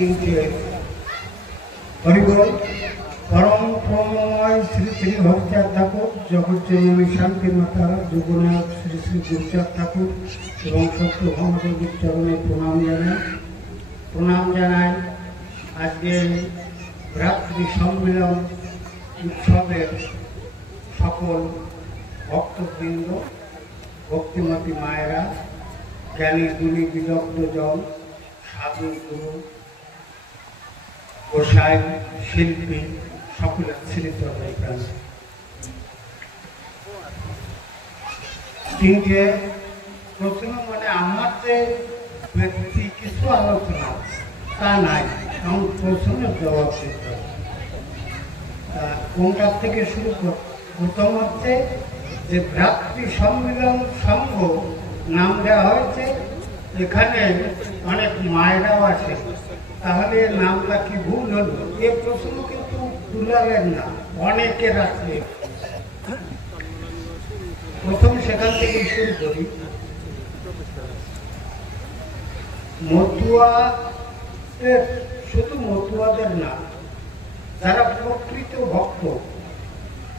তিনটে হরিবল। পরম প্রময় শ্রী শ্রী হরিচাঁদ ঠাকুর, জগৎজননী শান্তি মাতা যুগনায়ক শ্রী শ্রী গুরুচাঁদ ঠাকুর এবং সত্য ভগবতীর চরণে প্রণাম জানাই। আজকে রাত্রি সম্মেলন উৎসবের সকল ভক্তবৃন্দ, ভক্তিমতী মায়েরা, জ্ঞানী গুণী বিদগ্ধ জন, সাধু গুরু গোসাই, শিল্পী, সকলের শ্রীচরণে প্রাণ। তিনটে প্রশ্ন মানে আমার যে ব্যক্তি কিছু আলোচনা তা নাই, এমন প্রশ্নের জবাব দিতে হবে। কোনটার থেকে শুরু কর? প্রথম হচ্ছে যে ভ্রাতৃ সম্মিলন সংঘ নাম দেওয়া হয়েছে, এখানে অনেক মায়েরাও আছে, তাহলে নামটা কি ভুল হলো? এ প্রশ্ন কিন্তু তুলালেন না, অনেকের আছে। প্রথম সেখান থেকে শুরু করি। মতুয়া শুধু মতুয়াদের না, যারা প্রকৃত ভক্ত,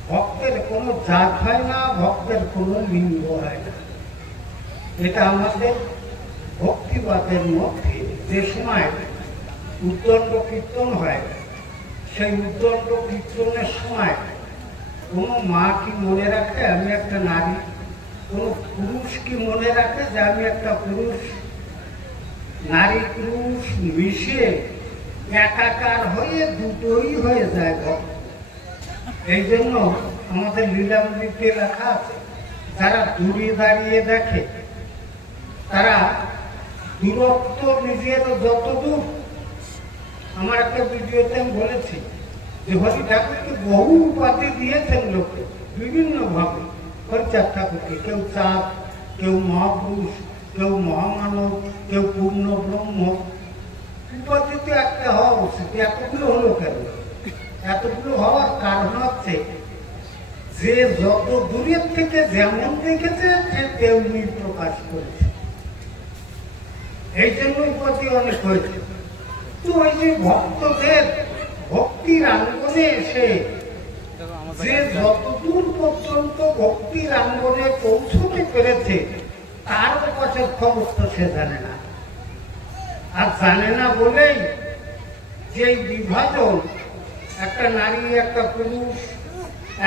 ভক্তের কোনো জাত হয় না, ভক্তের কোনো লিঙ্গ হয় না। এটা আমাদের ভক্তিবাদের মধ্যে যে সময় উদ্দণ্ড কীর্তন হয়, সেই উদ্দণ্ড কীর্তনের সময় কোনো মা কি মনে রাখে আমি একটা নারী, কোনো পুরুষ কি মনে রাখে যে আমি একটা পুরুষ? নারী পুরুষ মিশিয়ে একাকার হয়ে দুটোই হয়ে যায় ভক্ত। এই জন্য আমাদের লীলামৃতে লেখা আছে, যারা দূরে দাঁড়িয়ে দেখে তারা দূরত্ব নিজের যতদূর। আমার একটা ভিডিওতে আমি বলেছি যে হরি ঠাকুরকে বহু উপাধি দিয়েছেন লোকে বিভিন্ন ভাবে। হরিচাঁদ ঠাকুরকে কেউ চাঁদ, কেউ মহাপুরুষ, কেউ মহামানব, কেউ পূর্ণ ব্রহ্ম। উপাধি তো একটা হওয়া উচিত, এতগুলো হলো কেন? এতগুলো হওয়ার কারণ হচ্ছে যে যত দূরের থেকে যেমন দেখেছে সে তেমনি প্রকাশ করেছে, এই জন্য উপাধি অনেক হয়েছে। তো ওই যে ভক্তদের ভক্তির আঙ্গনে এসে যে যতদূর পর্যন্ত ভক্তির আঙ্গনে পৌঁছতে পেরেছে তার পাশে খবর তো সে জানে না। আর জানে না বলেই যে বিভাজন, একটা নারী, একটা পুরুষ,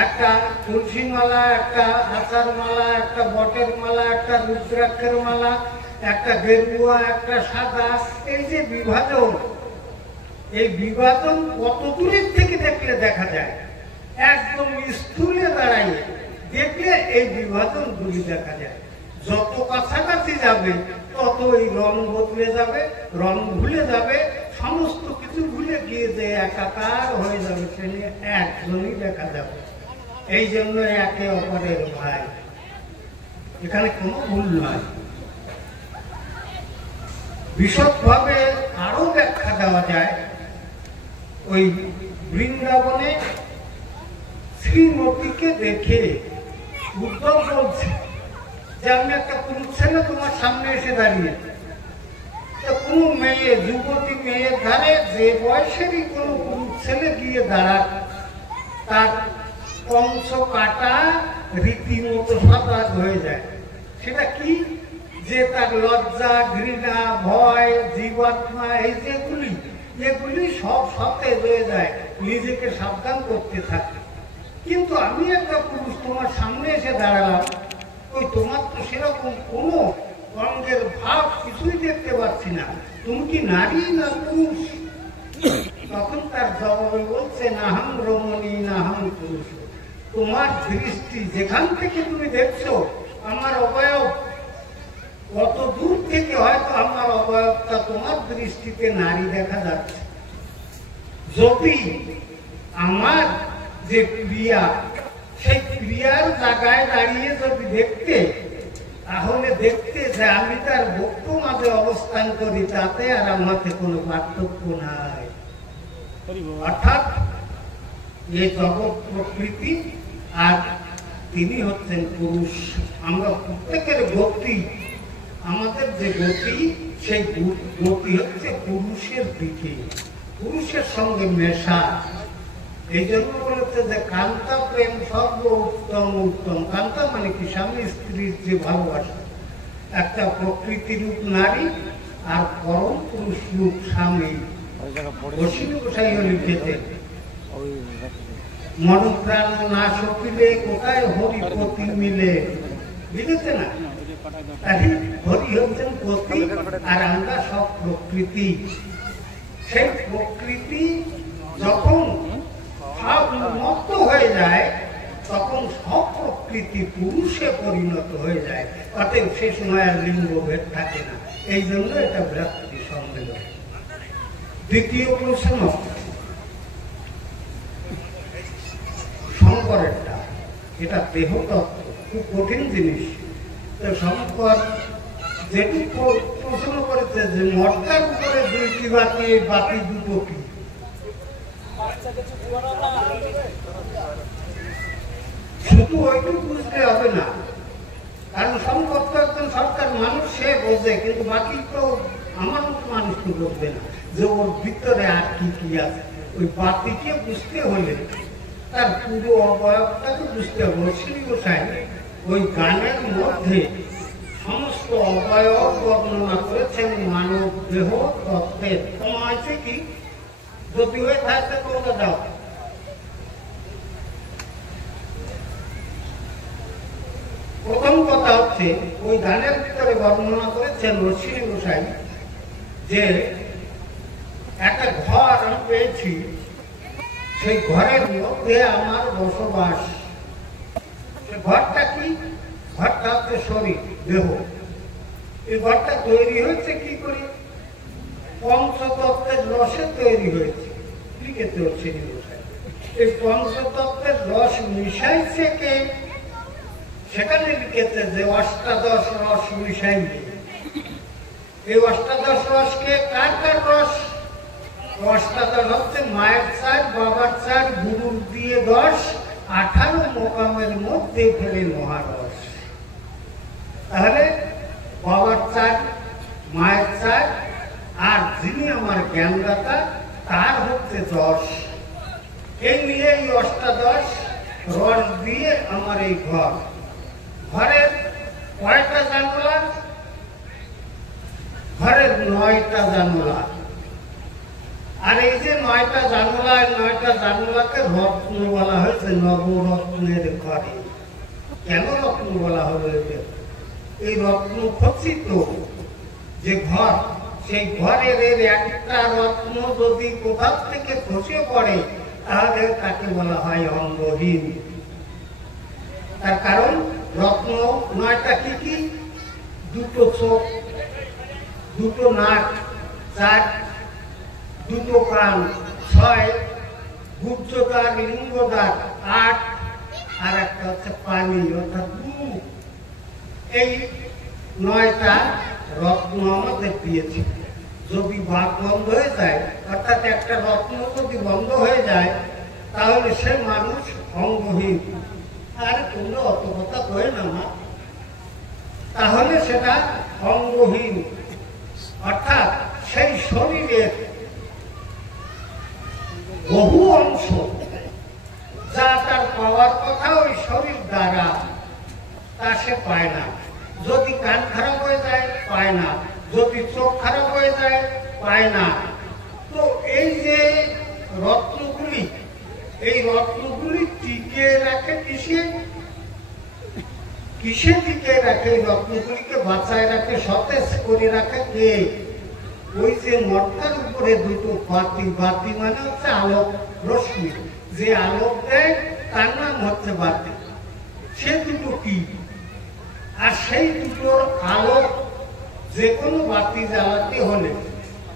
একটা তুলসী মালা, একটা আচার মালা, একটা বটের মালা, একটা রুদ্রাক্ষের মালা, একটা গেরুয়া, একটা সাদা, এই যে বিভাজন, এই বিভাজন কত দূরের থেকে দেখলে দেখা যায়। একদম স্থূলে দাঁড়াইয়ে দেখলে এই বিভাজন গুলি দেখা যায়। যত কাছাকাছি যাবে তত এই রং বদলে যাবে, রং ভুলে যাবে, সমস্ত কিছু ভুলে গিয়ে যে একাকার হয়ে যাবে, সে একজনই দেখা যাবে। এই জন্য একে অপরের ভাই, এখানে কোনো ভুল নয়। বিশদভাবে আরো ব্যাখ্যা দেওয়া যায়। ওই বৃন্দাবনে শ্রীমতীকে দেখে উদ্ধব বলছে যে আমি একটা পুরুষ ছেলে তোমার সামনে এসে দাঁড়িয়ে, কোনো মেয়ে, যুবতী মেয়ের ধারে যে বয়সেরই কোনো পুরুষ ছেলে গিয়ে দাঁড়াক, তার কংস কাটা রীতিমতো সজাগ হয়ে যায়। সেটা কি? যে তার লজ্জা, ঘৃণা, ভয়, জীবাত্মা, এই যেগুলি, এগুলি সব সতেজ হয়ে যায়, নিজেকে সাবধান করতে থাকে। কিন্তু আমি একটা পুরুষ তোমার সামনে এসে দাঁড়ালাম, ওই তোমার তো সেরকম কোনো অঙ্গের ভাব কিছুই দেখতে পাচ্ছি না, তুমি কি নারী না পুরুষ? তখন তার জবাবে বলছে নাহাম রমণী নাহাম পুরুষ। তোমার দৃষ্টি যেখান থেকে তুমি দেখছো আমার অবয়ব, কত দূর থেকে হয়তো আমার অবয়বটা তোমার দৃষ্টিতে নারী দেখা যাচ্ছে। যদি আমার যে ক্রিয়া, সেই ক্রিয়ার জায়গায় দাঁড়িয়ে যদি দেখতে, তাহলে দেখতে যে আমি তার বক্ষ মাঝে অবস্থান করি, তাতে আর আমাকে কোনো পার্থক্য নাই। অর্থাৎ এই জগৎ প্রকৃতি আর তিনি হচ্ছেন পুরুষ। আমরা প্রত্যেকের ভক্তি আমাদের যে গতি, সেই গতি হচ্ছে পুরুষের দিকে, পুরুষের সঙ্গে মেশা। এই জন্য বলেছে যে কান্তা প্রেম সর্ব উত্তম উত্তম। কান্তা মানে কি? স্বামী স্ত্রীর যে ভালোবাসা, একটা প্রকৃতি রূপ নারী আর পরম পুরুষ রূপ স্বামী। অশ্বিনী গোসাইও লিখেছেন, মনপ্রাণ না সকিলে কোথায় হরিপতি মিলে। বুঝেছে না? হরি হচ্ছেন পতি আর আমরা সব প্রকৃতি। সেই প্রকৃতি যখন মত্ত হয়ে যায় তখন সব প্রকৃতি পুরুষে পরিণত হয়ে যায়। অতএব সে সময় আর লিঙ্গ ভেদ থাকে না। এই জন্য এটা বৃহস্পতি সম্মেলন। দ্বিতীয় প্রশ্ন শঙ্করেরটা, এটা দেহতত্ত্ব, খুব কঠিন জিনিস। শঙ্কর যেটুকু প্রশ্ন করেছে যে মটকার উপরে দুইটি বাতি, এই বাতি দুটো কি? শুধু ওইটুকু বুঝতে হবে না, কারণ শঙ্কর তো একজন সরকার মানুষ, সে বোঝে, কিন্তু বাকি তো আমার মতো মানুষ তো বুঝবে না যে ওর ভিতরে আর কি কি আছে। ওই বাতিকে বুঝতে হলে তার পুরো অবয়বটাকে বুঝতে হবে। অশ্বিনী গোসাই ওই গানের মধ্যে সমস্ত অবয়ব বর্ণনা করেছেন মানব দেহ তত্ত্বের। তোমার আছে কি? যদি হয়ে থাকতে তোমরা দাও। প্রথম কথা হচ্ছে ওই গানের ভিতরে বর্ণনা করেছেন অশ্বিনী গোসাই যে একটা ঘর আমি পেয়েছি, সেই ঘরের মধ্যে আমার বসবাস। সে ঘরটা কি? ঘরটা হচ্ছে শরীর, দেহ। এই ঘরটা তৈরি হয়েছে কি করে? পঞ্চতত্ত্বের রসে তৈরি হয়েছে। লিখেছে অশ্বিনী গোসাই। এই পঞ্চতত্ত্বের রস মিশাইছে কে? সেখানে লিখেছে যে অষ্টাদশ রস মিশাইবে। এই অষ্টাদশ রসকে কার কার রস? অষ্টাদশ হচ্ছে মায়ের 4, বাবার 4, গুরুর দিয়ে 10, 18 মোকামের মধ্যে ফেলে মহারস। তাহলে বাবার 4, মায়ের 4, আর যিনি আমার জ্ঞানদাতা তার হচ্ছে 10। এই নিয়ে এই অষ্টাদশ রস দিয়ে আমার এই ঘর। ঘরের কয়টা জানলা? ঘরের 9টা জানলা। আর এই যে 9টা জানলা, 9টা জানলাকে রত্ন বলা হয়েছে, নবরত্নের ঘরে। কেন রত্ন বলা হলো? এই রত্ন খচিত যে ঘর, সেই ঘরের একটা রত্ন যদি কোথাও থেকে খসে পড়ে তাহলে তাকে বলা হয় অঙ্গহীন। তার কারণ রত্ন 9টা কি কি? 2টো চোখ, 2টো নাক, 4 2টো কান, 6 গুহ্যদ্বার লিঙ্গদ্বার, 8 আর একটা হচ্ছে পানি অর্থাৎ মুখ। এই 9টা রত্ন আমাদের দিয়েছে। যদি বাক বন্ধ হয়ে যায়, অর্থাৎ একটা রত্ন যদি বন্ধ হয়ে যায় তাহলে সে মানুষ অঙ্গহীন। আর তোমরা অত কথা কয়ে না মা, তাহলে সেটা অঙ্গহীন। অর্থাৎ সেই শরীরের বহু অংশ যা তার পাওয়ার কথা ওই শরীর দ্বারা, তা সে পায় না। যদি কান খারাপ হয়ে যায় পায় না, যদি চোখ খারাপ হয়ে যায় পায় না। তো এই যে রত্নগুলি, এই রত্নগুলি টিকে রাখে কিসে? কিসে টিকে রাখে? রত্নগুলিকে বাঁচায় রাখে, সতেজ করে রাখে কে? ওই যে মটকার উপরে 2টো বাতি। বাতি মানে হচ্ছে আলোক রশ্মি, যে আলোক দেয় তার নাম হচ্ছে বাতি। সে 2টো কি? আর সেই 2টোর আলোক যে কোনো বাতি জ্বালাতে হলে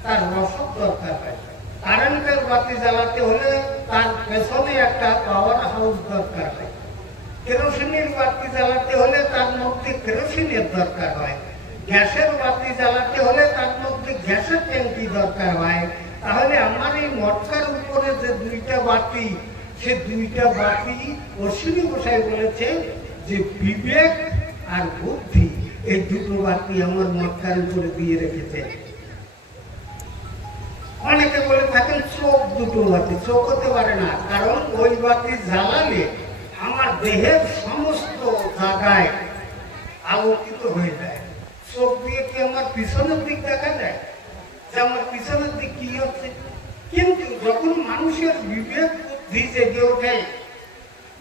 তার রসদ দরকার হয়। কারেন্টের বাতি জ্বালাতে হলে তার পেছনে একটা পাওয়ার হাউস দরকার হয়। কেরোসিনের বাতি জ্বালাতে হলে তার মধ্যে কেরোসিনের দরকার হয়। গ্যাসের বাতি জ্বালাতে হলে তার মধ্যে গ্যাসের ট্যাঙ্কি দরকার হয়। তাহলে আমার এই মটকার উপরে যে 2টা বাতি, সে 2টা বাতি অশ্বিনী গোসাই বলেছে যে বিবেক আর বুদ্ধি এই দুটো বাতি আমার মক্কার উপরে দিয়ে রেখেছে। অনেকে বলে থাকেন চোখ দুটো বাতি, চোখ হতে পারে না, কারণ ওই বাতি জ্বালালে আমার দেহের সমস্ত জায়গায় আলোকিত হয়ে যায়। চোখ দিয়ে কি আমার পিছনের দিক দেখা যায় যে আমার পিছনের দিক কি হচ্ছে? কিন্তু যখন মানুষের বিবেক বুদ্ধি জেগে ওঠে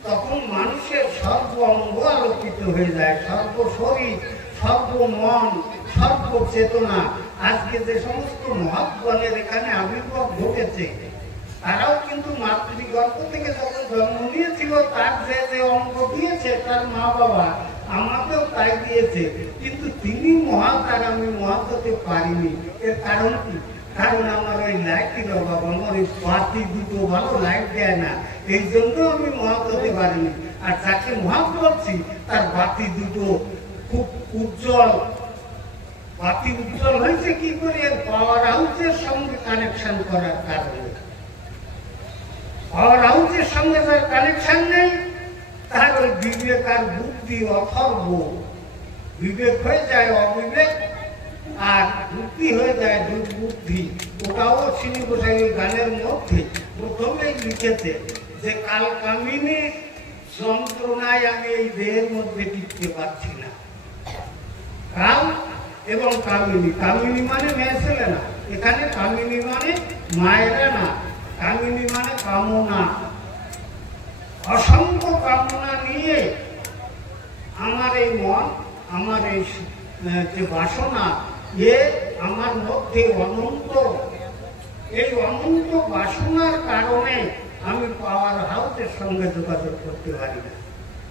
তখন মানুষের সর্ব অঙ্গ আলোকিত হয়ে যায়, সর্ব শরীর, সর্ব মন, সর্ব চেতনা। আজকে যে সমস্ত মহাত্মাদের এখানে আবির্ভাব ঘটেছে তারাও কিন্তু মাতৃগর্ভ থেকে যখন জন্ম নিয়েছিল তার যে যে অঙ্গ দিয়েছে তার মা বাবা আমাকেও তাই দিয়েছে, কিন্তু তিনি মহান আর আমি মহান হতে পারিনি। এর কারণ কি? কারণ আমার ওই লাইটের অভাব, আমার ওই বাতি দুটো ভালো লাইট দেয় না, এই জন্য আমি মহান হতে পারিনি। আর যাকে মহান করছি তার বাতি দুটো খুব উজ্জ্বল। বাতি উজ্জ্বল হয়েছে কি করে? পাওয়ার হাউসের সঙ্গে কানেকশন করার কারণে। পাওয়ার হাউসের সঙ্গে যার কানেকশন নেই তার ওই বিবেক আর বুদ্ধি অথর্ব, বিবেক হয়ে যায় অবিবেক আর বুদ্ধি হয়ে যায় দুর্বুদ্ধি। ওটাও শ্রী গোসাই ওই গানের মধ্যে প্রথমেই লিখেছে যে কাল কামিনী যন্ত্রণায় আমি এই দেহের মধ্যে টিকতে পারছি না। কাল এবং কামিনী, কামিনী মানে মেয়ে ছেলে না, এখানে কামিনী মানে মায়েরা না, কামিনী মানে কামনা। অসংখ্য কামনা নিয়ে আমার এই মন, আমার এই যে বাসনা, এ আমার মধ্যে অনন্ত। এই অনন্ত বাসনার কারণে আমি পাওয়ার হাউসের সঙ্গে যোগাযোগ করতে পারি না,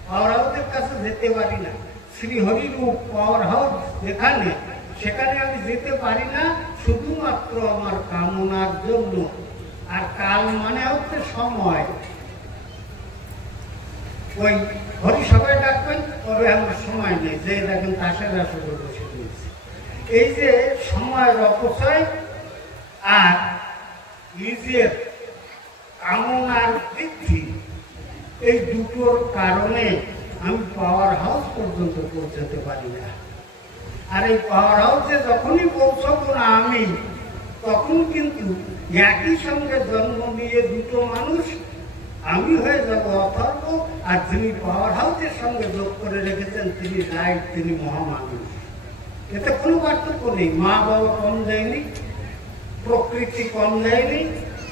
পাওয়ার হাউসের কাছে যেতে পারি না। শ্রীহরিরূপ পাওয়ার হাউস যেখানে, সেখানে আমি যেতে পারি না শুধুমাত্র আমার কামনার জন্য। আর কাল মানে হচ্ছে সময়। ওই হরি সবাই ডাকবেন, তবে আমার সময় নেই, যে দেখেন তাসের আসলে বসে দিয়েছে। এই যে সময়ের অপচয় আর নিজের কামনার বৃদ্ধি, এই দুটোর কারণে আমি পাওয়ার হাউস পর্যন্ত পৌঁছাতে পারি না। আর এই পাওয়ার হাউসে যখনই পৌঁছবো না আমি, তখন কিন্তু একই সঙ্গে জন্ম নিয়ে দুটো মানুষ, আমি হয়ে যাব অথর্ব, আর যিনি পাওয়ার হাউসের সঙ্গে যোগ করে রেখেছেন তিনি লাইট, তিনি মহামানব। এতে কোনো পার্থক্য নেই। মা বাবা কম দেয়নি, প্রকৃতি কম দেয়নি,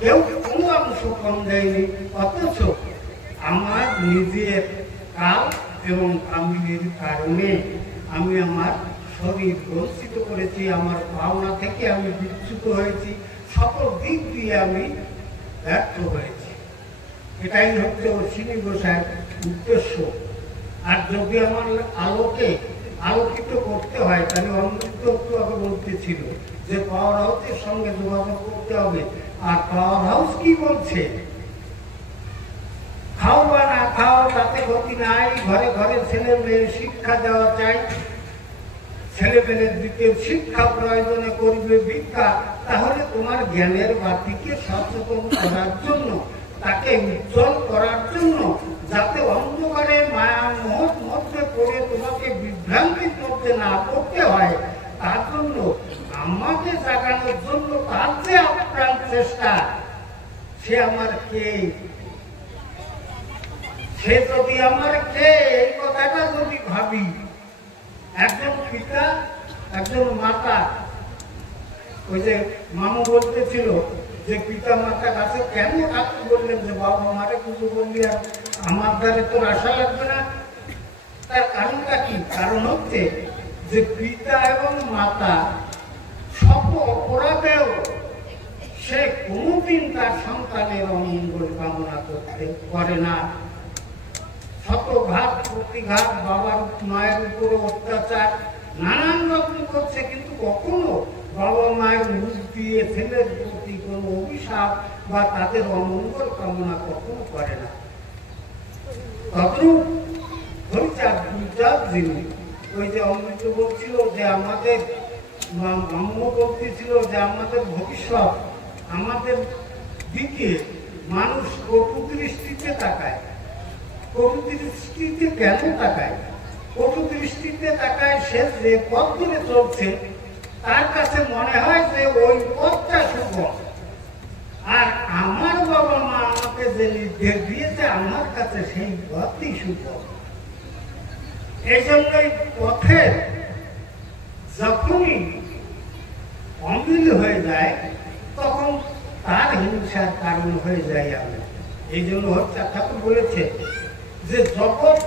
কেউ কোনো অংশ কম দেয়নি। অথচ আমার নিজের কাল এবং কামিনীর কারণে আমি আমার শরীর বঞ্চিত করেছি, আমার ভাবনা থেকে আমি বিচ্যুত হয়েছি, সকল দিক দিয়ে আমি ব্যর্থ হয়েছি। এটাই হচ্ছে অশ্বিনী গোসাইয়ের উদ্দেশ্য। আর যদি আমার আলোকে আলোকিত করতে হয় তাহলে অমৃতকে বলতেছিল যে পাওয়ার হাউসের সঙ্গে যোগাযোগ করতে হবে। আর পাওয়ার হাউস কি বলছে? খাও বা না খাও তাতে ক্ষতি নাই, ঘরে ঘরে ছেলে মেয়ে শিক্ষা দেওয়া চাই, ছেলে মেয়েদের দিকে শিক্ষা প্রয়োজনে করবে ভিক্ষা। তাহলে তোমার জ্ঞানের বাতিকে সচেতন করার জন্য, তাকে উজ্জ্বল করার জন্য, যাতে অন্ধকারে মায়া মোহর মধ্যে পড়ে তোমাকে বিভ্রান্তির মধ্যে না পড়তে হয়, তার জন্য আমাকে জাগানোর জন্য তার যে আপ্রাণ চেষ্টা, সে আমার কে? সে যদি আমার কে, এই কথাটা যদি ভাবি, একজন পিতা, একজন মাতা, ওই যে মামু বলতেছিল যে পিতা মাতা কাছে কেন ঠাকুর বললেন যে বাবা মারে কিছু বললি আর আমার দ্বারে তোর আশা লাগবে না? তার কারণটা কি? কারণ হচ্ছে যে পিতা এবং মাতা সব অপরাধেও সে কোনোদিন তার সন্তানের অমঙ্গল কামনা করতে পারে না। শতঘাত প্রতিঘাত, বাবার মায়ের উপরে অত্যাচার নানান রকম করছে, কিন্তু কখনো বাবা মায়ের মুখ দিয়ে ছেলের প্রতি কোনো অভিশাপ বা তাদের অমঙ্গল কামনা কখনো করে না। তদ্রূপ হরিচাঁদ গুরুচাঁদ যিনি, ওই যে অমৃত বলছিল যে আমাদের ব্রহ্ম বলতেছিল যে আমাদের ভবিষ্যৎ, আমাদের দিকে মানুষ কটু দৃষ্টিতে তাকায়। কটু দৃষ্টিতে কেন তাকায়? কটু দৃষ্টিতে তাকায়, সে যে পথ ধরে চলছে তার কাছে মনে হয় যে ওই পথটা সুগম। আর আমার বাবা মা আমাকে যে নির্দেশ দিয়েছে আমার কাছে সেই পথই সুগম। এই জন্যই পথের যখনই অমিল হয়ে যায় তখন তার হিংসার কারণ হয়ে যায় আমি। এই জন্য হত্যা ঠাকুর বলেছে যে জগৎ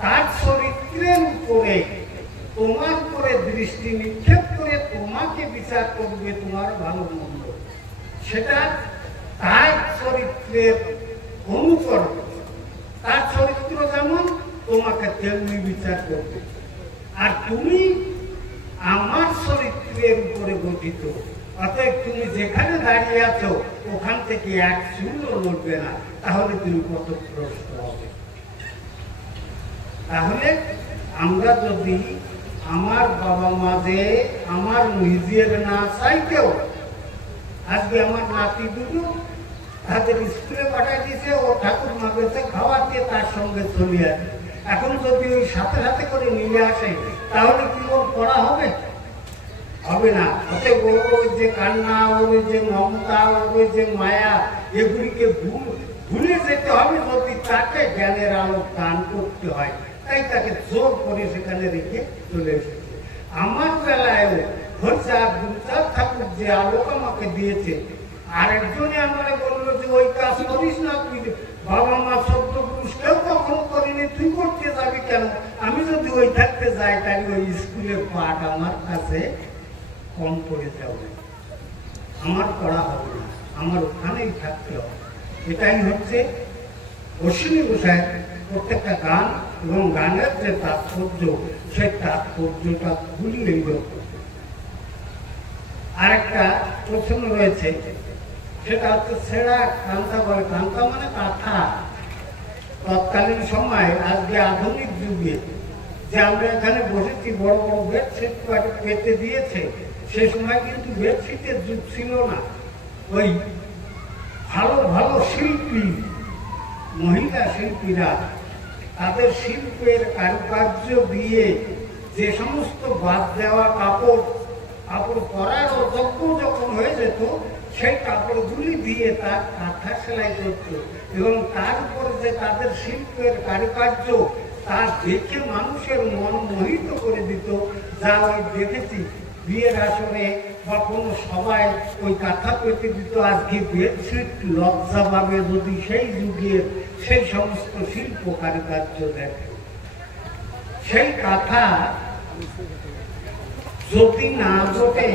তার চরিত্রের উপরে তোমার উপরে দৃষ্টি নিক্ষেপ করে তোমাকে বিচার করবে, তোমার ভালো মন্দ সেটা তার চরিত্রের অনুকরণ। তার চরিত্র যেমন তোমাকে তেমনি বিচার করবে। আর তুমি আমার চরিত্রের উপরে গঠিত, অতএব তুমি যেখানে দাঁড়িয়ে আছো ওখান থেকে এক চুলও নড়বে না, তাহলে তুমি পথভ্রষ্ট হবে। তাহলে আমরা যদি আমার বাবা মা যে আমার নিজের না চাইতেও, আজকে আমার নাতি দুটো তাদের স্কুলে পাঠিয়ে দিয়েছে, ও ঠাকুর মা গেছে খাওয়াতে তার সঙ্গে চলে আসে। এখন যদি ওই সাথে সাথে করে নিয়ে আসে তাহলে কি ওর পড়া হবে? হবে না। অতএব ওর যে কান্না, ওর যে মমতা, ওর যে মায়া, এগুলিকে ভুলে যেতে হবে যদি তাকে জ্ঞানের আলো দান করতে হয়। তাই তাকে জোর করে সেখানে রেখে চলে এসেছে। আমার বেলায়ও গুরুচাঁদ ঠাকুর যে আলোক আমাকে দিয়েছে, আরেকজনে আমাকে বললো যে ওই কাজ করিস না, তুই বাবা মা শব্দ পুরুষ কেউ কখনো করিনি, তুই করতে যাবি কেন? আমি যদি ওই থাকতে যাই তাহলে ওই স্কুলের পাঠ আমার কাছে কম পড়ে যাবে, আমার পড়া হবে না, আমার ওখানেই থাকতে হবে। এটাই হচ্ছে অশ্বিনী গোসাইয়ের প্রত্যেকটা গান এবং গানের যে তাৎপর্য, সেই তাৎপর্যটা ভুলিয়েই রয়েছে। আরেকটা প্রশ্ন রয়েছে, সেটা হচ্ছে ছেঁড়া কান্তা বলে। কান্তা মানে কাঁথা। তৎকালীন সময়, আজকে আধুনিক যুগে যে আমরা এখানে বসেছি, বড় বড় বেডশিট পেতে দিয়েছে, সে সময় কিন্তু বেডশিটের যুগ ছিল না। ওই ভালো ভালো শিল্পী, মহিলা শিল্পীরা তাদের শিল্পের কারুকার্য দিয়ে যে সমস্ত বাদ দেওয়া কাপড় পরার অযোগ্য যখন হয়ে যেত, সেই কাপড়গুলি দিয়ে তার কাঁথা সেলাই করত এবং তার উপর যে তাদের শিল্পের কারুকার্য তা দেখে মানুষের মন মোহিত করে দিত। যা ওই দেখেছি বিয়ের আসরে বা কোনো সবাই ওই কাঁথা পেতে দিত। আজকে বেডশিট লজ্জা পাবে যদি সেই যুগের সেই সমস্ত শিল্প কারুকার্য দেখে। সেই কাঁথা যদি না ঘটে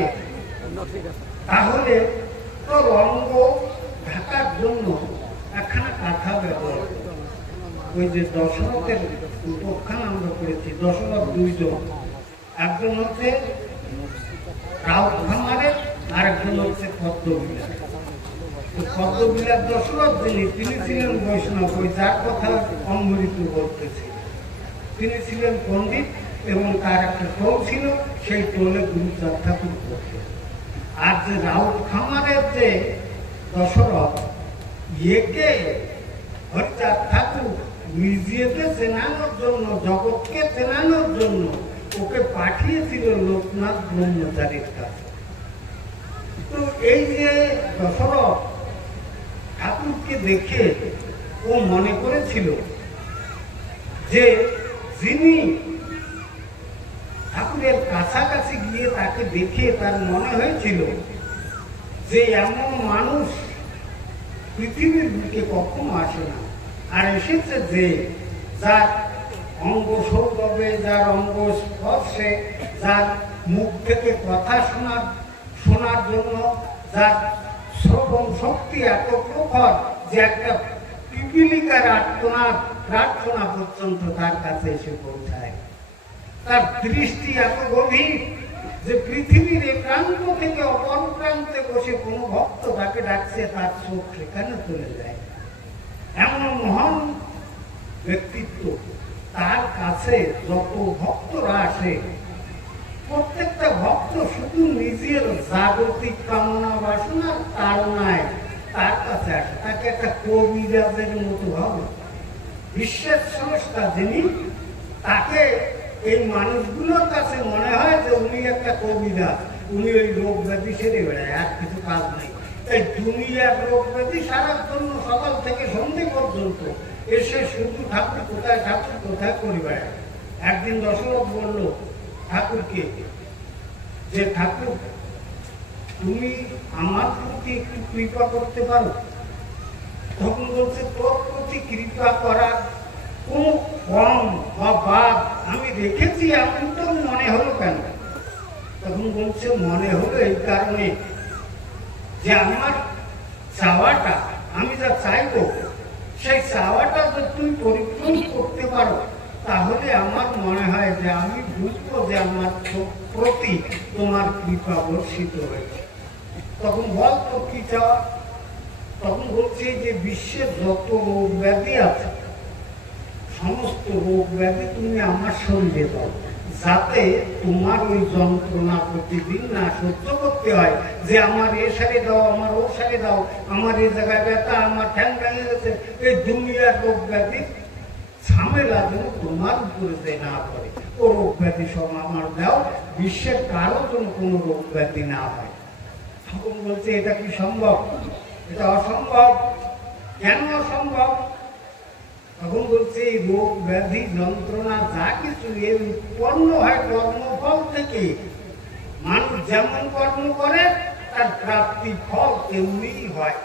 তাহলে তো রঙ্গ ঢাকার জন্য একখানা কাঁথা ব্যবহার। ওই যে দশরথের উপাখ্যান আমরা করেছি, দশরথ দুইজন, একজন হচ্ছে রাউত খামারের, আর একজন হচ্ছে পদ্মবিলাস। পদ্মবিলাস দশরথ তিনি ছিলেন বৈষ্ণব, ওই যার কথা অমৃত বলতেছে। তিনি ছিলেন পণ্ডিত এবং তার একটা টোল ছিল, সেই টোলে গুরুচাঁদ ঠাকুর করতেন। আর যে রাউত খামারের যে দশরথ, একে হরিচাঁদ ঠাকুর নিজেকে চেনানোর জন্য, জগৎকে চেনানোর জন্য ওকে পাঠিয়েছিল লোকনাথ ব্রহ্মচারীর কাছে। তো এই যে দশরথ ঠাকুরকে দেখে ও মনে করেছিল যে যিনি ঠাকুরের কাছাকাছি গিয়ে তাকে দেখে তার মনে হয়েছিল যে এমন মানুষ পৃথিবীর বুকে কখনো আসে না। আর এসেছে যে যার অঙ্গ সৌরভে, যার অঙ্গ স্পর্শে, যার মুখ থেকে কথা শোনার জন্য, যার শ্রবণ শক্তি এত প্রখর যে একটা পিপিলিকার প্রার্থনা পর্যন্ত তার কাছে এসে পৌঁছায়। তার দৃষ্টি এত গভীর যে পৃথিবীর এই প্রান্ত থেকে অপর প্রান্তে বসে কোনো ভক্ত তাকে ডাকছে, তার চোখ সেখানে চলে যায়। এমন মহান ব্যক্তিত্ব, তার কাছে যত ভক্তরা আসে, প্রত্যেকটা ভক্ত শুধু নিজের জাগতিক কামনা বাসনার তাড়নায় তার কাছে আসে। তাকে একটা কবিরাজের মতো ভাবে। বিশ্বের স্রষ্টা যিনি, তাকে এই মানুষগুলোর কাছে মনে হয় যে উনি একটা কবিরা, উনি ওই রোগ ব্যাধি সেরে বেড়ায়, আর কিছু কাজ নেই। এই দুনিয়ার রোগ ব্যাধি সারার জন্য সকাল থেকে সন্ধ্যে পর্যন্ত এসে শুধু ঠাকুর কোথায়, ঠাকুর কোথায় করে বেড়ায়। একদিন দশরথ বলল ঠাকুরকে যে ঠাকুর তুমি আমার প্রতি একটু কৃপা করতে পারো? তখন বলছে তোর প্রতি কৃপা করার কোন কম বা বাদ আমি রেখেছি এমন তো মনে হলো কেন? তখন বলছে মনে হলো এই কারণে যে আমার চাওয়াটা, আমি যা চাইবো সেই চাওয়াটা যদি তুমি পরিপূর্ণ করতে পারো তাহলে আমার মনে হয় যে আমি বুঝবো যে আমার প্রতি তোমার কৃপা বর্ষিত হয়েছে। তখন বল তো কি চাওয়া? তখন বলছে যে বিশ্বের যত রোগ ব্যাধি আছে সমস্ত রোগ ব্যাধি তুমি আমার শরীরে দাও, যাতে তোমার ওই যন্ত্রণা প্রতিদিন না সহ্য করতে হয় যে আমার এ সারে দাও, আমার ও সারে দাও, আমার এই জায়গায় ব্যথা, আমার ঠ্যাং ভেঙে গেছে। এই দুনিয়ার রোগ ব্যাধি ঝামেলা যেন তোমার উপরে না করে, ও রোগ ব্যাধি সব আমার দাও, বিশ্বের কারো যেন কোনো রোগ ব্যাধি না হয়। তখন বলছে এটা কি সম্ভব? এটা অসম্ভব। কেন অসম্ভব? তখন বলছে এই রোগ ব্যাধি যন্ত্রণা যা কিছু এর উৎপন্ন হয় কর্মফল থেকে। মানুষ যেমন কর্ম করে তার প্রাপ্তি ফল তেমনি হয়।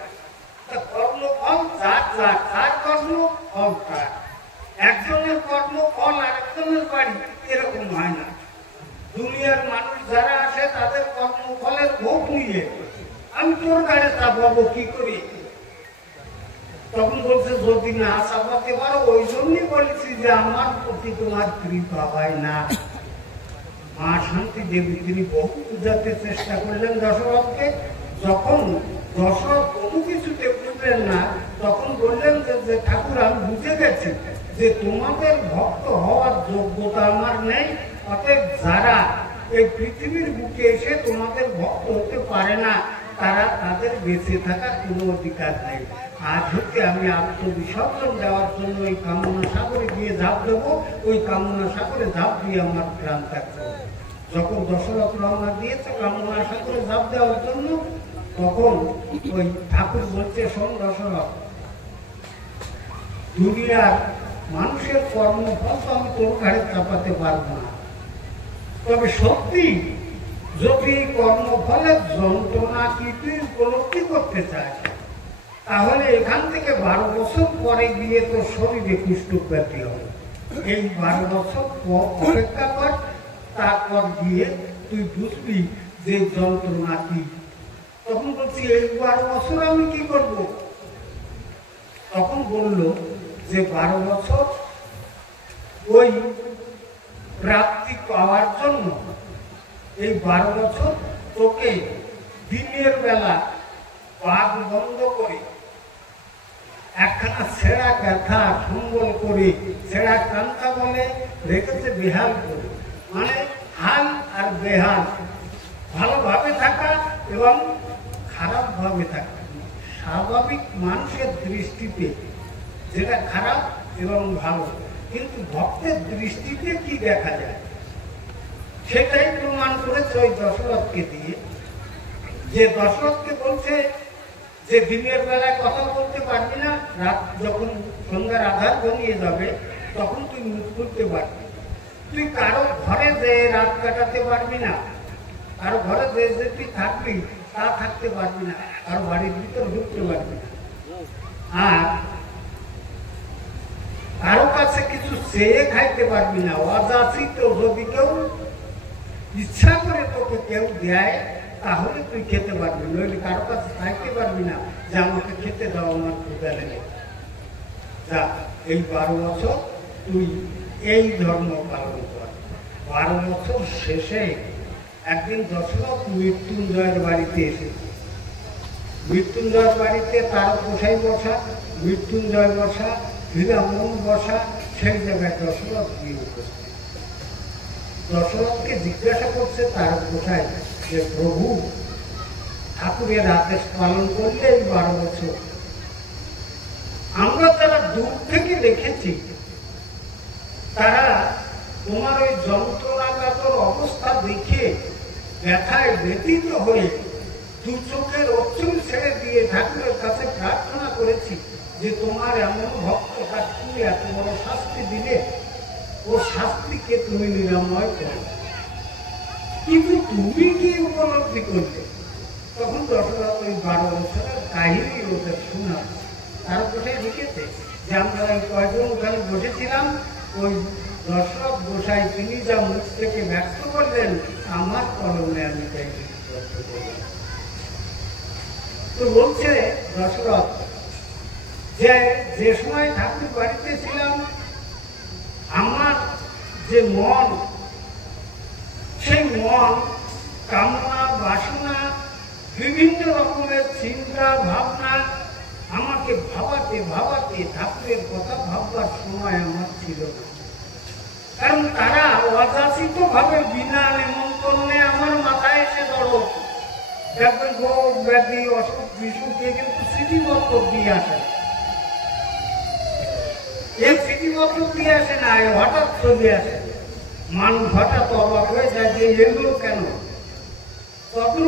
কর্মফল যার যার, তার কর্ম ফল তার। একজনের কর্ম ফল আর একজনের বাড়ি এরকম হয় না। দুনিয়ার মানুষ যারা আসে তাদের কর্মফলের ভোগ নিয়ে আমি তোর গাড়ি চাপাবো কি করি? তখন বলছে যদি না চাপাতে পারো ওই জন্যই বলেছি যে আমার প্রতি তোমার কৃপা হয় না। মা শান্তি দেবী তিনি বহু বুঝাতে চেষ্টা করলেন দশরথকে। যখন দশরথ কোনো কিছুতে বুঝলেন না তখন বললেন যে ঠাকুর আমি বুঝে গেছি যে তোমাদের ভক্ত হওয়ার যোগ্যতা আমার নেই, অতএব যারা এই পৃথিবীর বুকে এসে তোমাদের ভক্ত হতে পারে না তারা তাদের বেঁচে থাকার কোনো অধিকার নেই। আজ হচ্ছে আমি আত্মবিসর্জন দেওয়ার জন্য ওই কামনা সাগরে গিয়ে ঝাঁপ দেবো, ওই কামনা সাগরে ঝাঁপ দিয়ে আমার প্রাণ ত্যাগ করবো। যখন দশরথ রওনা দিয়েছে কামনা সাগরে ঝাঁপ দেওয়ার জন্য তখন ওই ঠাকুর বলছে শোন দশরথ, দুনিয়ার মানুষের কর্মফল তো আমি তোর ঘাড়ে চাপাতে পারবো না, তবে সত্যি যদি কর্মফলের যন্ত্রণা কি তুই উপলব্ধি করতে চাস তাহলে এখান থেকে 12 বছর পরে গিয়ে তোর শরীরে কুষ্ঠব্যাধি হবে। এই 12 বছর অপেক্ষা কর, তারপর গিয়ে তুই বুঝবি যে যন্ত্রণা কি। তখন বলছি এই 12 বছর আমি কি করব? তখন বলল যে 12 বছর ওই প্রাপ্তি পাওয়ার জন্য এই 12 বছর তোকে দিনের বেলা পাক বন্ধ করে একখানা ছেঁড়া কাঁথা সম্বল করে, ছেঁড়া কান্থা বলে রেখেছে বেহাল করে, মানে হাল আর বেহাল, ভালোভাবে থাকা এবং খারাপভাবে থাকা। স্বাভাবিক মানুষের দৃষ্টিতে যেটা খারাপ এবং ভালো, কিন্তু ভক্তের দৃষ্টিতে কি দেখা যায় সেটাই প্রমাণ করেছে ওই দশরথকে দিয়ে। যে দশরথকে বলছে যে দিনের বেলায় কথা বলতে পারবি না, রাত যখন সন্ধ্যার আধার ঘনিয়ে যাবে তখন তুই মুখ খুলতে পারবি, তুই কারো ঘরে যে রাত কাটাতে পারবি না, কারো ঘরে যে তুই থাকবি তা থাকতে পারবি না, কারো বাড়ির ভিতর ঢুকতে পারবি না, আর কারো কাছে কিছু চেয়ে খাইতে পারবি না। অযাচিত যদি কেউ ইচ্ছা করে তোকে কেউ দেয় তাহলে তুই খেতে পারবি, নইলে কারো কাছে থাকতে পারবি না যে আমাকে খেতে দাও, আমার ক্ষুধা লেগে। যা এই 12 বছর তুই এই ধর্ম পালন কর। 12 বছর শেষে একদিন দশরথ মৃত্যুঞ্জয়ের বাড়িতে এসেছে। মৃত্যুঞ্জয়ের বাড়িতে তার গোসাই বসা, মৃত্যুঞ্জয় বসা, হীরামন বসা, সেই জায়গায় দশরথ গিয়ে উপস্থিত। দশরথকে জিজ্ঞাসা করছে তার গোসাই যে প্রভু ঠাকুরের আদেশ পালন করলে এই 12 বছর আমরা যারা দূর থেকে দেখেছি তারা তোমার ওই যন্ত্রণাকাতর অবস্থা দেখে ব্যথায় ব্যতীত হয়ে দু চোখের অচল ছেড়ে দিয়ে ঠাকুরের কাছে প্রার্থনা করেছি যে তোমার এমন ভক্তটা তুমি এত বড় শাস্তি দিলে, ও শাস্তিকে তুমি নিরাময় করো। কিন্তু তুমি কি উপলব্ধি করলে? তখন দশরথ ওই 12 বছরের কাহিনী ওদের শোনা, তার কোথায় লিখেছে যে আমরা ওই কয়েকজন ওখানে বসেছিলাম, ওই দশরথ গোসাই তিনি যা মুখ থেকে ব্যক্ত করলেন আমার কলমে আমি তাই লিপিবদ্ধ করলাম। তো বলছে দশরথ যে সময় ঠাকুর বাড়িতে ছিলাম আমার যে মন, সেই মন কামনা বাসনা বিভিন্ন রকমের চিন্তা ভাবনা আমাকে ভাবাতে ভাবাতে ঠাকুরের কথা ভাববার সময় আমার ছিল না। কারণ তারা অযাচিত ভাবে বিনা নিমন্ত্রণে আমার মাথায় এসে ধরো, দেখবেন রোগ ব্যাধি অসুখ বিসুখে কিন্তু স্মৃতিপত্র দিয়ে আসে, এই স্মৃতিপত্র দিয়ে আসে না, হঠাৎ চলে আসে। মানুষ হঠাৎ অবাক হয়ে যায় যে এগুলো কেন। তখন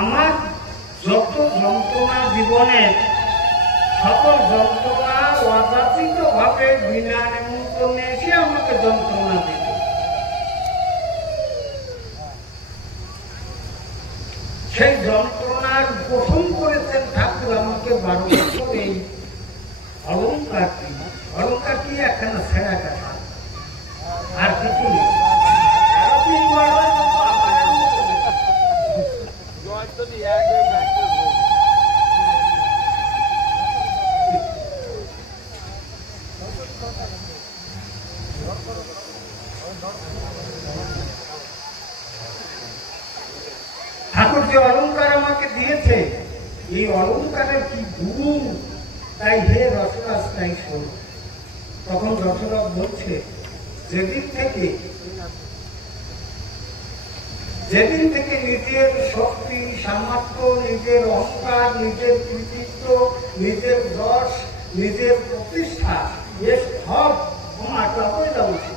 আমার যত যন্ত্রণা জীবনে, সকল যন্ত্রণা অযাচিত ভাবে বিনা নিমন্ত্রণে এসে আমাকে যন্ত্রণা দিত। সেই যন্ত্রণার প্রথম করেছেন ঠাকুর আমাকে 12 বছর এই অলঙ্কারটি। অলঙ্কারটি একখানা ছেঁড়া কাটা, আর কিছু নেই। ঠাকুর যে অলঙ্কার আমাকে দিয়েছে, এই অলঙ্কারের কি গুরু, তাই হে রসরাজ তাই শোন। তখন দশরথ বলছে যেদিন থেকে নিজের শক্তি সামর্থ্য, নিজের অহংকার, নিজের কৃতিত্ব, নিজের যশ, নিজের প্রতিষ্ঠা, এ সব আমার হয়ে যাওয়া উচিত।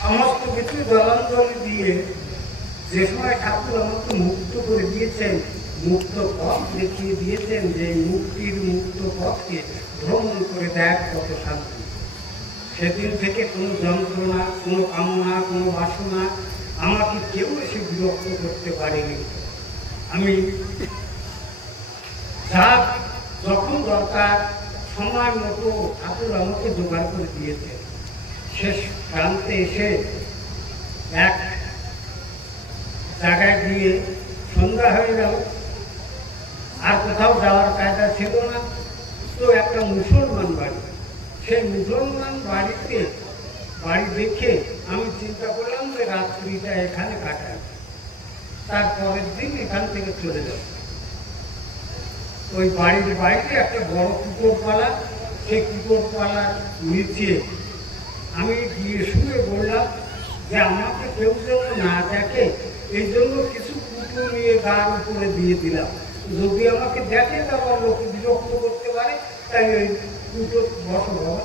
সমস্ত কিছু জলাঞ্জলি দিয়ে যে সময় ঠাকুর আমাকে মুক্ত করে দিয়েছেন, মুক্ত পথ দেখিয়ে দিয়েছেন, যে মুক্তির মুক্ত পথকে ভ্রমণ করে দেখ কত শান্তি। সেদিন থেকে কোনো যন্ত্রণা, কোনো কামনা, কোনো বাসনা আমাকে কেউ এসে বিরক্ত করতে পারেনি। আমি যা যখন দরকার সময় মতো ঠাকুর আমাকে জোগাড় করে দিয়েছে। শেষ প্রান্তে এসে এক জায়গায় গিয়ে সন্ধ্যা হয়ে গেল, আর কোথাও যাওয়ার কায়দা ছিল না। তো একটা মুসলমান বাড়ি, সেই মুসলমান বাড়ি দেখে আমি চিন্তা করলাম যে রাত্রিটা এখানে কাটাই, তারপরের দিন এখান থেকে চলে যাব। ওই বাড়ির বাইরে একটা বড় কুকুরপালা, সেই কুকুরপালার নিচে আমি গিয়ে শুনে বললাম যে আমাকে কেউ যেন না দেখে, এই জন্য কিছু কুটো নিয়ে গার উপরে দিয়ে দিলাম। যদি আমাকে দেখে তারপর লোকে বিরক্ত করতে পারে, তাই ওই কুটো বসো বাবা,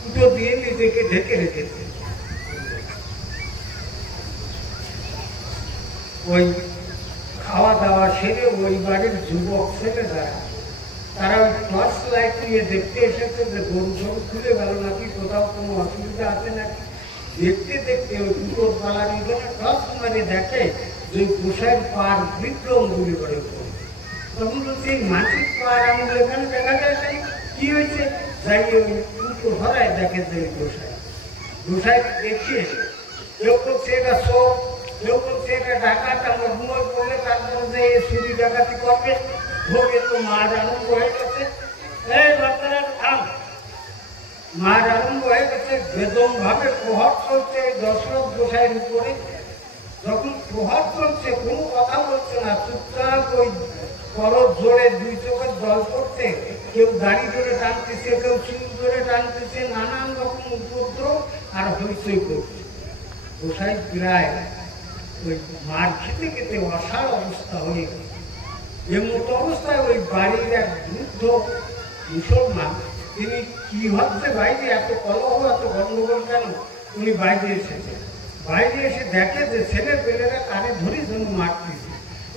কুটো দিয়ে নিজেকে ঢেকে রেখেছে। ওই খাওয়া দাওয়া সেরে ওই বাড়ির যুবক ছেলেরা তারা ওই টর্চ লাইট নিয়ে দেখতে এসেছে যে গরু সরু খুলে গেল নাকি, কোথাও কোনো অসুবিধা আছে নাকি। দেখতে দেখতে ওই কুকুর পালার এখানে টর্চ মারে দেখে যে গোসাইয়ের পার বৃদ্ধ অঙ্গুলি করে পড়ে। তখন বলছে এই মাটির পার আঙুল এখানে দেখা যায়, সেই কি হয়েছে, যাই ওই কুকুর হরায় দেখে যে গোসাই। গোসাই দেখিয়ে কেউ বলছে এটা চোর, কেউ বলছে এটা ডাকাত, আমরা ঘুমোয় পড়লে তারপরে যে চুরি ডাকাতি করবে ভোগে। তো মার আরম্ভ হয়ে গেছে, এই বাচ্চারা থাম, মার আরম্ভ হয়ে গেছে। বেদম ভাবে প্রভাব চলছে দশরথ গোসাইয়ের উপরে। যখন প্রভাব চলছে কোনো কথা বলছে না, চুপচাপ ওই করজ জোরে দুই চোখের জল পড়ছে, কেউ দাড়ি ধরে টানতেছে, কেউ চুল ধরে টানতেছে, নানান রকম উপদ্রব আর হইচই করছে। গোসাই প্রায় ওই মার খেতে খেতে অসাড় অবস্থা হয়ে গেছে। এমতো অবস্থায় ওই বাড়ির এক বৃদ্ধ মুসলমান, তিনি কি ভাবছে বাইরে এত কলহ এত গন্ডগোল কেন, উনি বাইরে এসেছেন। বাইরে এসে দেখে যে ছেলে পেলেরা কারে ধরে যেন মারতেছে।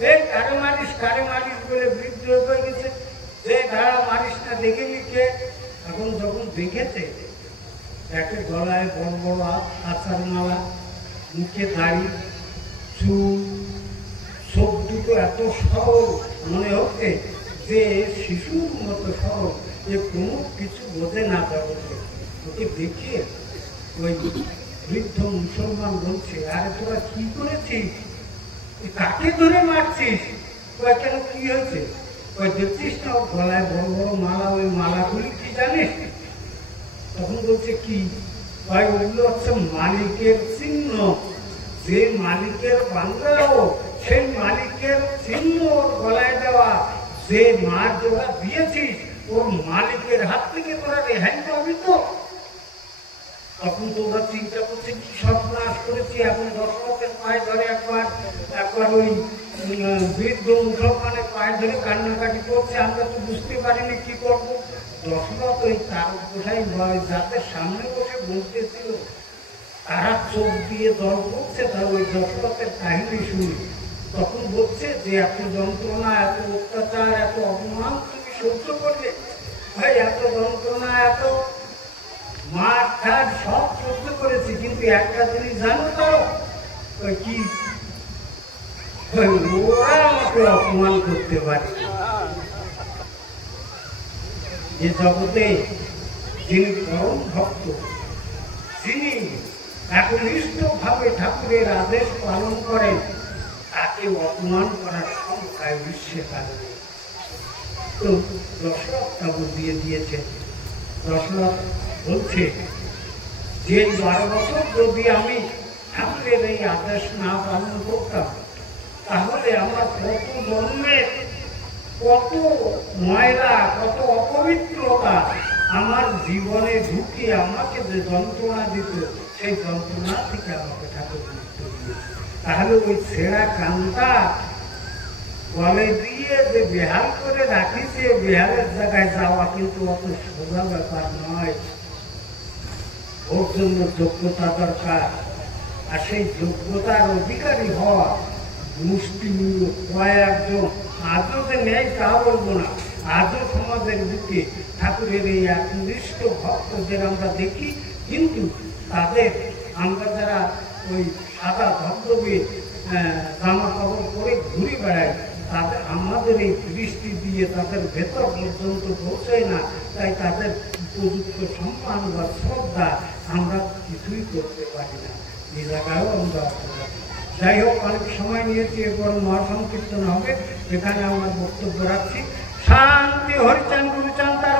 এই কারে মারিস বলে বৃদ্ধ হয়ে গেছে, যে দাঁড়া মারিস না, দেখে নিকে। এখন যখন দেখেছে দেখে গলায় বড় বড় আচার মালা, মুখে দাড়ি, চুল, চোখ দুটো এত সরল মনে হচ্ছে যে শিশুর মতো সরল, যে কোনো কিছু বোঝে না জগতে। ওকে দেখিয়ে ওই বৃদ্ধ মুসলমান বলছে, আরে তোরা কি করেছিস, কাকে ধরে মারছিস? কেন কি হয়েছে? দেখছিস না ওর গলায় বড় বড় মালা, ওই মালাগুলি কি জানিস? তখন বলছে কি? ওগুলো হচ্ছে মালিকের চিহ্ন, যে মালিকের বাংলাও সেই মালিকের চিহ্ন ওর গলায় দেওয়া। যে মার তোরা দিয়েছিস ওর মালিকের হাত থেকে তোরা রেহাই পাবি তো। তখন তোমরা চিন্তা করছে কি সর্বনাশ করেছি। এখন দশরথের পায়ে ধরে একবার ওই বৃদ্ধ মুসলমানের পায়ে ধরে কান্নাকাটি করছে, আমরা তো বুঝতে পারিনি কি করবো। দশরথ ওই তার গোসাই যাদের সামনে বসে বলতেছিল, তারা চোখ দিয়ে জল করছে, তার ওই দশরথের কাহিনী শুনি। তখন বলছে যে এত যন্ত্রণা, এত অত্যাচার, এত অপমান তুমি সহ্য করলে, ভাই এত যন্ত্রণা, এত মার ঠাট সব সহ্য করেছি, কিন্তু একটা জিনিস জানো তো কি, ওরা আমাকে অপমান করতে পারে। যে জগতে যিনি পরম ভক্ত, যিনি একনিষ্ঠ ভাবে ঠাকুরের আদেশ পালন করেন, তাকে অপমান করার সংখ্যায় বিশ্বে কারণে। তো দশরথ তা বুঝিয়ে দিয়েছে। দশরথ বলছে যে 12 বছর যদি আমি ঠাকুরের এই আদেশ না পালন করতাম, তাহলে আমার কত জন্মের কত ময়লা, কত অপবিত্রতা আমার জীবনে ঢুকে আমাকে যে যন্ত্রণা দিত, সেই যন্ত্রণা থেকে আমাকে ঠাকুর মুক্ত দিয়েছে। তাহলে ওই ছেঁড়া কান্তা গলে দিয়ে যে বেহাল করে রাখিছে, বেহালের জায়গায় যাওয়া কিন্তু অত সোজা ব্যাপার নয়। ওর জন্য যোগ্যতা দরকার, আর সেই যোগ্যতার অধিকারী হওয়া মুষ্টিমূলক কয়েকজন। আজও যে নেই তা বলবো না, আজও সমাজের বুকে ঠাকুরের এই একনিষ্ঠ ভক্তদের আমরা দেখি, কিন্তু তাদের আমরা যারা ওই সাদা ধবধবে জামা কাপড় পরে ঘুরে বেড়াই, তাদের আমাদের এই দৃষ্টি দিয়ে তাদের ভেতর পর্যন্ত পৌঁছায় না। তাই তাদের উপযুক্ত সম্মান বা শ্রদ্ধা আমরা কিছুই করতে পারি না, এই জায়গায়ও আমরা অপরাধী। যাই হোক, অনেক সময় নিয়েছি, এরপর মহাসংকীর্তন হবে, এখানে আমার বক্তব্য রাখছি। শান্তি। হরিচাঁদ গুরুচাঁদ তার